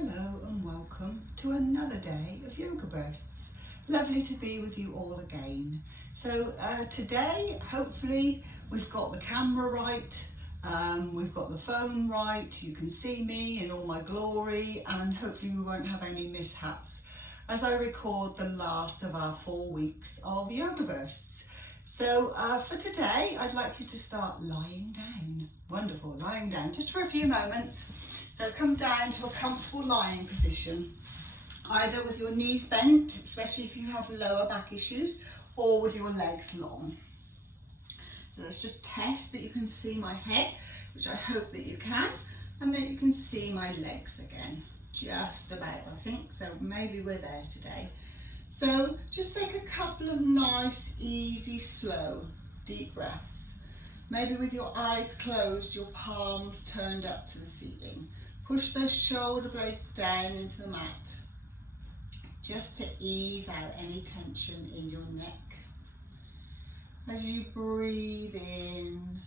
Hello and welcome to another day of Yoga Bursts. Lovely to be with you all again. So today, hopefully, we've got the camera right, we've got the phone right, you can see me in all my glory, and hopefully we won't have any mishaps as I record the last of our 4 weeks of Yoga Bursts. So for today, I'd like you to start lying down. Wonderful, lying down just for a few moments. So come down to a comfortable lying position, either with your knees bent, especially if you have lower back issues, or with your legs long. So let's just test that you can see my head, which I hope that you can, and that you can see my legs again, just about, I think. So maybe we're there today. So just take a couple of nice, easy, slow, deep breaths. Maybe with your eyes closed, your palms turned up to the ceiling. Push those shoulder blades down into the mat, just to ease out any tension in your neck. As you breathe in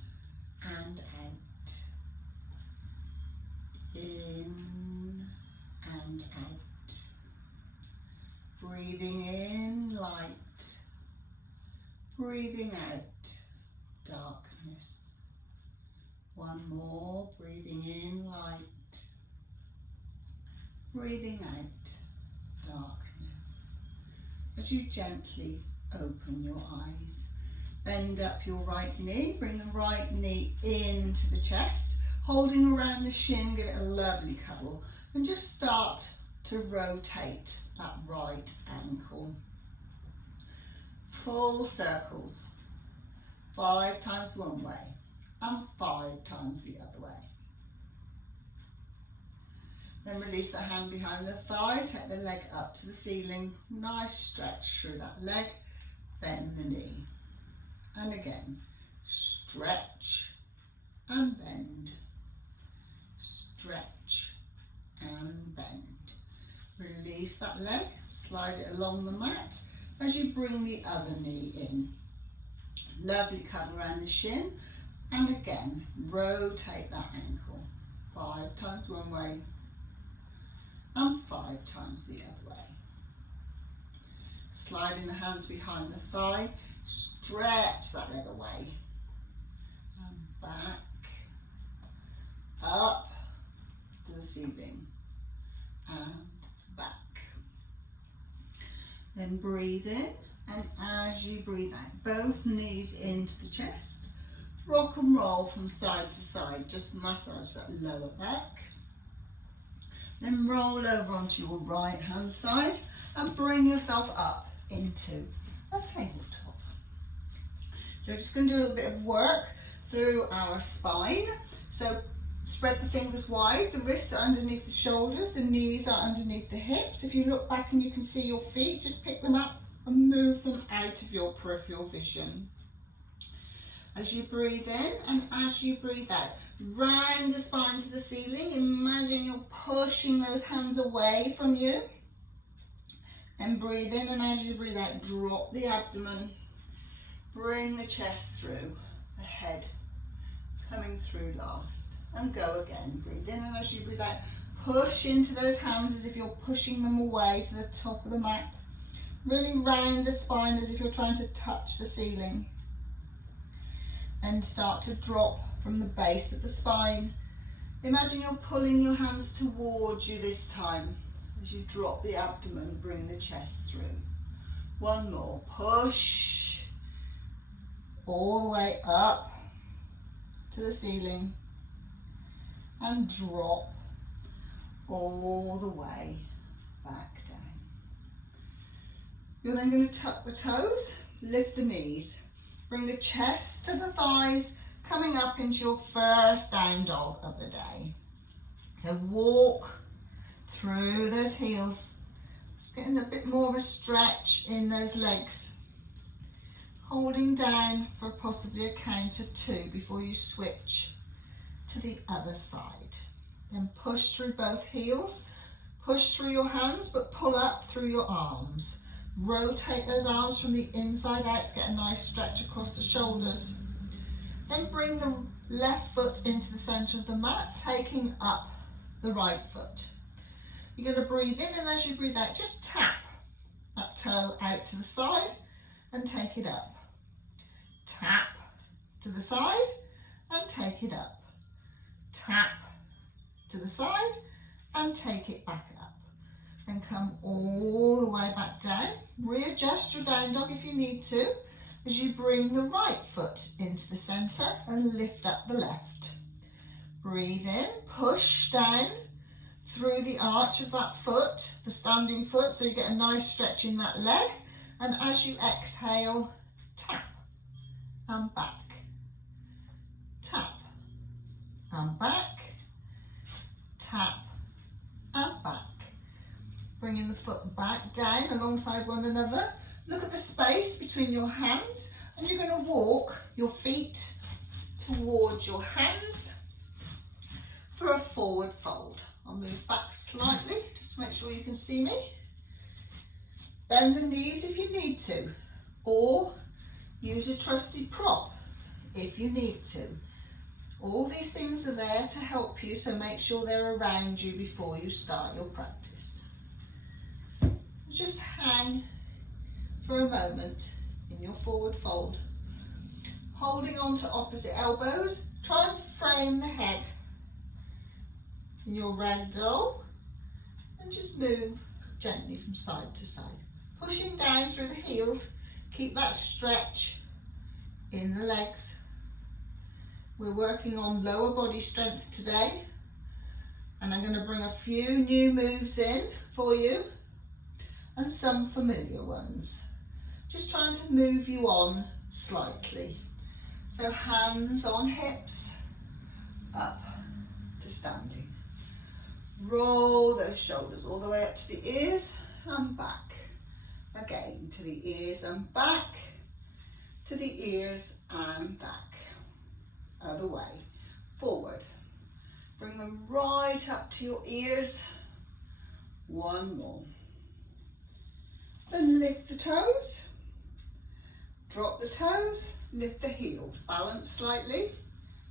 and out, in and out. Breathing in light, breathing out darkness. One more, breathing in light, breathing out darkness. As you gently open your eyes, bend up your right knee, bring the right knee into the chest, holding around the shin, give it a lovely cuddle, and just start to rotate that right ankle. Full circles, 5 times one way and 5 times the other way. Then release the hand behind the thigh, take the leg up to the ceiling, nice stretch through that leg, bend the knee. And again, stretch and bend, stretch and bend. Release that leg, slide it along the mat as you bring the other knee in. Lovely cuddle around the shin, and again, rotate that ankle. 5 times one way and 5 times the other way. Sliding the hands behind the thigh, stretch that leg away and back, up to the ceiling and back. Then breathe in, and as you breathe out, both knees into the chest. Rock and roll from side to side, just massage that lower back. Then roll over onto your right hand side and bring yourself up into a tabletop. So we're just going to do a little bit of work through our spine. So spread the fingers wide, the wrists are underneath the shoulders, the knees are underneath the hips. If you look back and you can see your feet, just pick them up and move them out of your peripheral vision. As you breathe in and as you breathe out, round the spine to the ceiling. Imagine you're pushing those hands away from you. And breathe in, and as you breathe out, drop the abdomen. Bring the chest through, the head coming through last. And go again. Breathe in, and as you breathe out, push into those hands as if you're pushing them away to the top of the mat. Really round the spine as if you're trying to touch the ceiling. And start to drop from the base of the spine. Imagine you're pulling your hands towards you this time. As you drop the abdomen, bring the chest through. One more. Push all the way up to the ceiling. And drop all the way back down. You're then going to tuck the toes, lift the knees. Bring the chest to the thighs, coming up into your first down dog of the day. So walk through those heels, just getting a bit more of a stretch in those legs. Holding down for possibly a count of 2 before you switch to the other side. Then push through both heels, push through your hands, but pull up through your arms. Rotate those arms from the inside out to get a nice stretch across the shoulders. Then bring the left foot into the center of the mat, taking up the right foot. You're going to breathe in, and as you breathe out, just tap that toe out to the side and take it up. Tap to the side and take it up. Tap to the side and take it back up. Then come all the way back down. Readjust your down dog if you need to, as you bring the right foot into the centre and lift up the left. Breathe in, push down through the arch of that foot, the standing foot, so you get a nice stretch in that leg. And as you exhale, tap and back, tap and back, tap and back. Bringing the foot back down alongside one another. Look at the space between your hands, and you're going to walk your feet towards your hands for a forward fold. I'll move back slightly just to make sure you can see me. Bend the knees if you need to, or use a trusty prop if you need to. All these things are there to help you, so make sure they're around you before you start your practice. Just hang for a moment in your forward fold. Holding on to opposite elbows, try and frame the head in your ragdoll and just move gently from side to side. Pushing down through the heels, keep that stretch in the legs. We're working on lower body strength today, and I'm going to bring a few new moves in for you and some familiar ones. Just trying to move you on slightly. So hands on hips, up to standing. Roll those shoulders all the way up to the ears and back. Again, to the ears and back, to the ears and back. Other way, forward. Bring them right up to your ears. One more. Then lift the toes. Drop the toes, lift the heels. Balance slightly.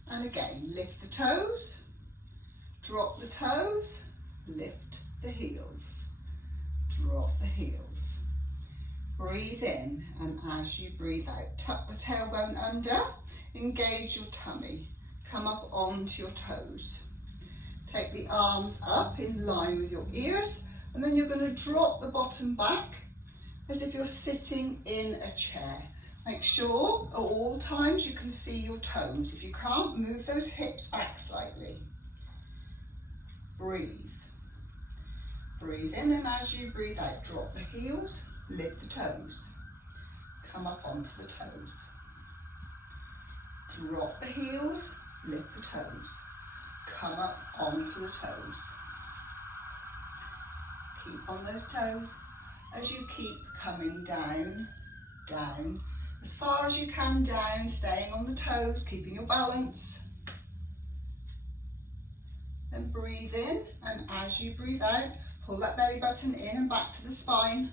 And again, lift the toes. Drop the toes, lift the heels. Drop the heels. Breathe in, and as you breathe out, tuck the tailbone under, engage your tummy, come up onto your toes. Take the arms up in line with your ears, and then you're going to drop the bottom back as if you're sitting in a chair. Make sure at all times you can see your toes. If you can't, move those hips back slightly. Breathe. Breathe in, and as you breathe out, drop the heels, lift the toes. Come up onto the toes. Drop the heels, lift the toes. Come up onto the toes. Keep on those toes as you keep coming down, down, as far as you can down, staying on the toes, keeping your balance. Then breathe in, and as you breathe out, pull that belly button in and back to the spine,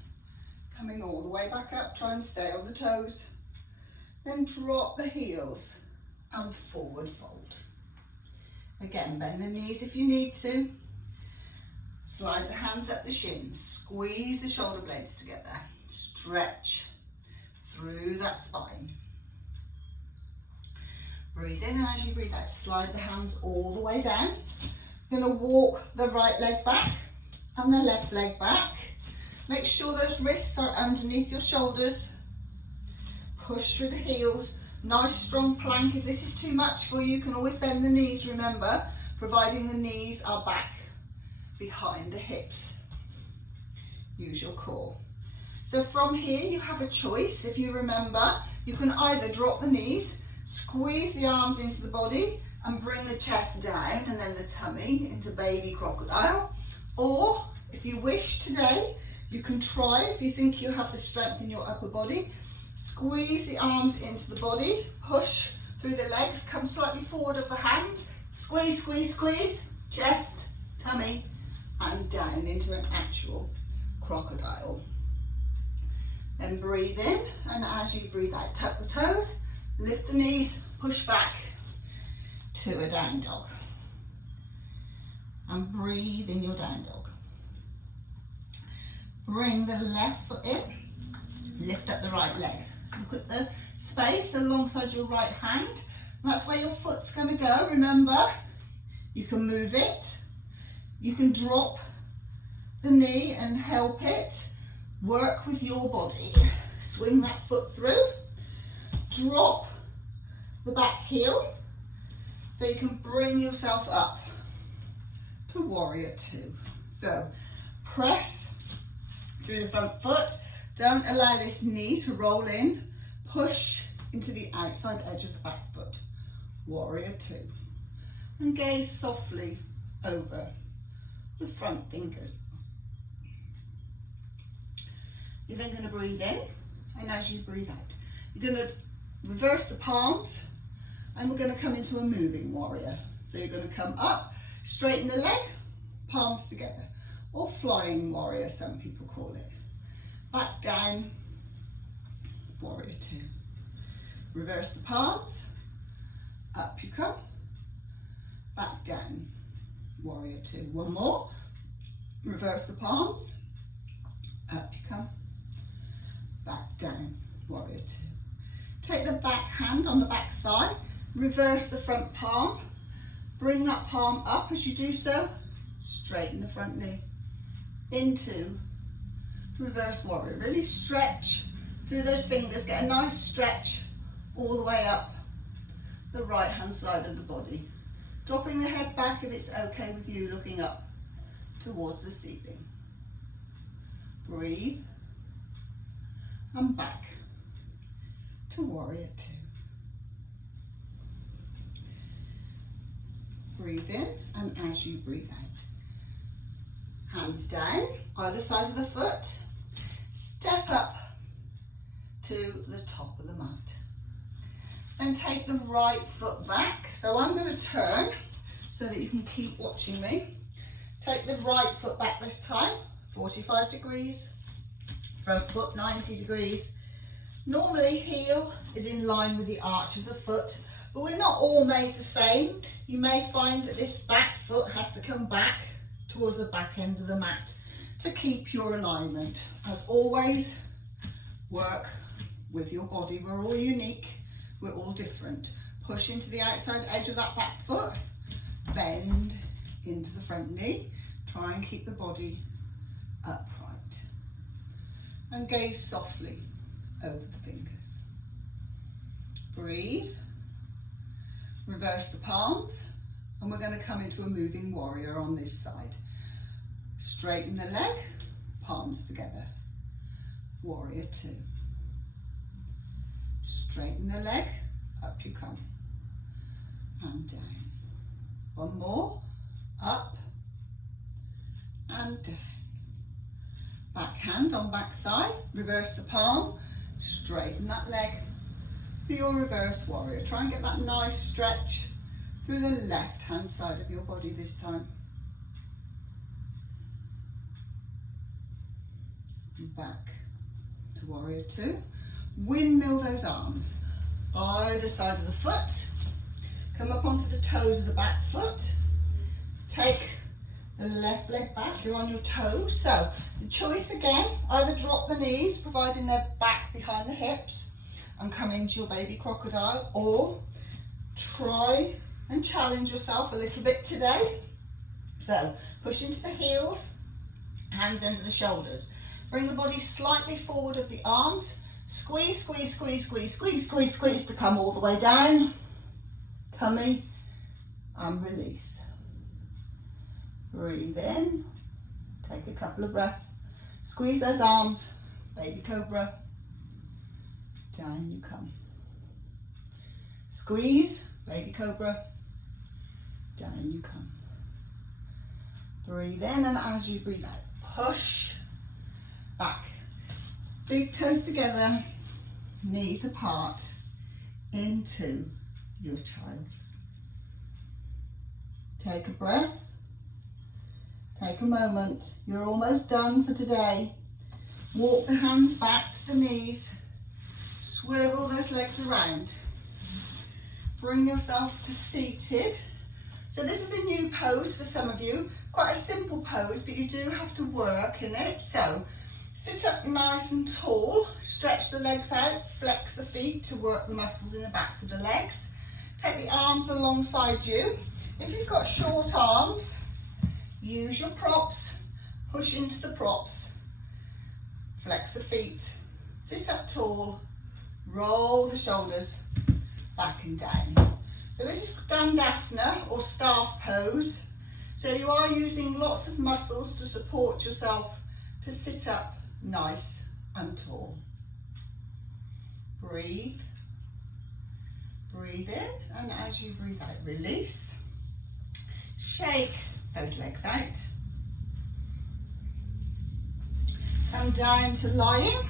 coming all the way back up, try and stay on the toes. Then drop the heels and forward fold. Again, bend the knees if you need to. Slide the hands up the shins, squeeze the shoulder blades together, stretch through that spine. Breathe in, and as you breathe out, slide the hands all the way down. You're going to walk the right leg back and the left leg back. Make sure those wrists are underneath your shoulders. Push through the heels. Nice strong plank. If this is too much for you, you can always bend the knees, remember, providing the knees are back behind the hips. Use your core. So from here you have a choice. If you remember, you can either drop the knees, squeeze the arms into the body and bring the chest down and then the tummy into baby crocodile. Or if you wish today, you can try, if you think you have the strength in your upper body, squeeze the arms into the body, push through the legs, come slightly forward of the hands, squeeze, squeeze, squeeze, chest, tummy, and down into an actual crocodile. Then breathe in, and as you breathe out, tuck the toes, lift the knees, push back to a down dog. And breathe in your down dog. Bring the left foot in, lift up the right leg. Look at the space alongside your right hand. That's where your foot's going to go. Remember, you can move it, you can drop the knee and help it. Work with your body. Swing that foot through, drop the back heel so you can bring yourself up to warrior two. So press through the front foot. Don't allow this knee to roll in. Push into the outside edge of the back foot. Warrior two. And gaze softly over the front fingers. You're then going to breathe in, and as you breathe out, you're going to reverse the palms, and we're going to come into a moving warrior. So you're going to come up, straighten the leg, palms together, or flying warrior, some people call it. Back down, warrior two. Reverse the palms, up you come, back down, warrior two. One more, reverse the palms, up you come, back down, warrior two. Take the back hand on the back thigh, reverse the front palm, bring that palm up as you do so, straighten the front knee, into reverse warrior. Really stretch through those fingers, get a nice stretch all the way up the right hand side of the body. Dropping the head back if it's okay with you, looking up towards the ceiling. Breathe and back to warrior two. Breathe in, and as you breathe out, hands down, either side of the foot, step up to the top of the mat. Then take the right foot back. So I'm going to turn so that you can keep watching me. Take the right foot back this time, 45 degrees, front foot 90 degrees. Normally heel is in line with the arch of the foot, but we're not all made the same. You may find that this back foot has to come back towards the back end of the mat to keep your alignment. As always, work with your body. We're all unique, we're all different. Push into the outside edge of that back foot, bend into the front knee, try and keep the body upright. And gaze softly over the fingers. Breathe, reverse the palms, and we're going to come into a moving warrior on this side. Straighten the leg, palms together, warrior two. Straighten the leg, up you come, and down. One more, up and down. Back hand on back thigh, reverse the palm, straighten that leg for your reverse warrior. Try and get that nice stretch through the left hand side of your body this time. Back to warrior two. Windmill those arms, either side of the foot. Come up onto the toes of the back foot. Take the left leg back, you're on your toes. So the choice again, either drop the knees, providing they're back behind the hips, and come into your baby crocodile, or try and challenge yourself a little bit today. So push into the heels, hands under the shoulders. Bring the body slightly forward of the arms. Squeeze, squeeze, squeeze, squeeze, squeeze, squeeze, squeeze to come all the way down. Tummy and release. Breathe in. Take a couple of breaths. Squeeze those arms. Baby cobra. Down you come. Squeeze. Baby cobra. Down you come. Breathe in, and as you breathe out, push back. Big toes together, knees apart, into your child. Take a breath. Take a moment. You're almost done for today. Walk the hands back to the knees. Swivel those legs around. Bring yourself to seated. So this is a new pose for some of you. Quite a simple pose, but you do have to work in it. So Sit up nice and tall, stretch the legs out, flex the feet to work the muscles in the backs of the legs. Take the arms alongside you. If you've got short arms, use your props, push into the props, flex the feet, sit up tall, roll the shoulders back and down. So this is Dandasana or staff pose. So you are using lots of muscles to support yourself to sit up nice and tall. Breathe. Breathe in, and as you breathe out, release. Shake those legs out. Come down to lying.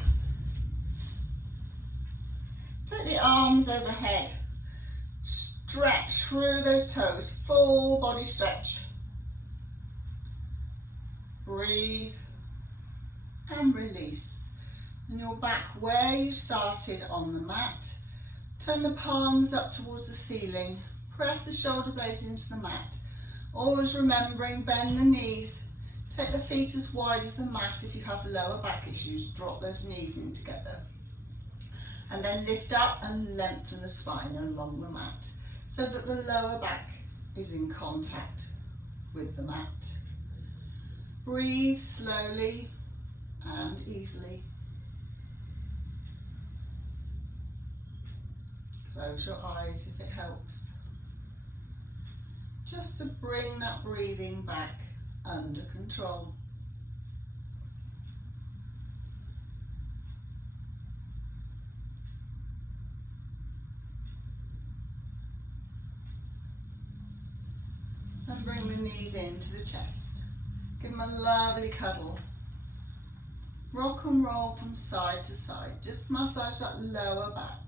Put the arms overhead. Stretch through those toes, full body stretch. Breathe and release. And you're back where you started on the mat. Turn the palms up towards the ceiling. Press the shoulder blades into the mat. Always remembering, bend the knees. Take the feet as wide as the mat. If you have lower back issues, drop those knees in together. And then lift up and lengthen the spine along the mat so that the lower back is in contact with the mat. Breathe slowly and easily. Close your eyes if it helps. Just to bring that breathing back under control. And bring the knees into the chest. Give them a lovely cuddle. Rock and roll from side to side. Just massage that lower back.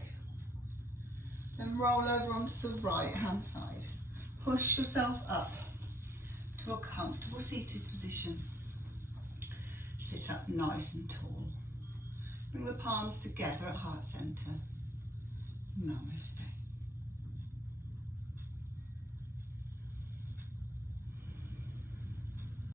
Then roll over onto the right hand side. Push yourself up to a comfortable seated position. Sit up nice and tall. Bring the palms together at heart center. Namaste.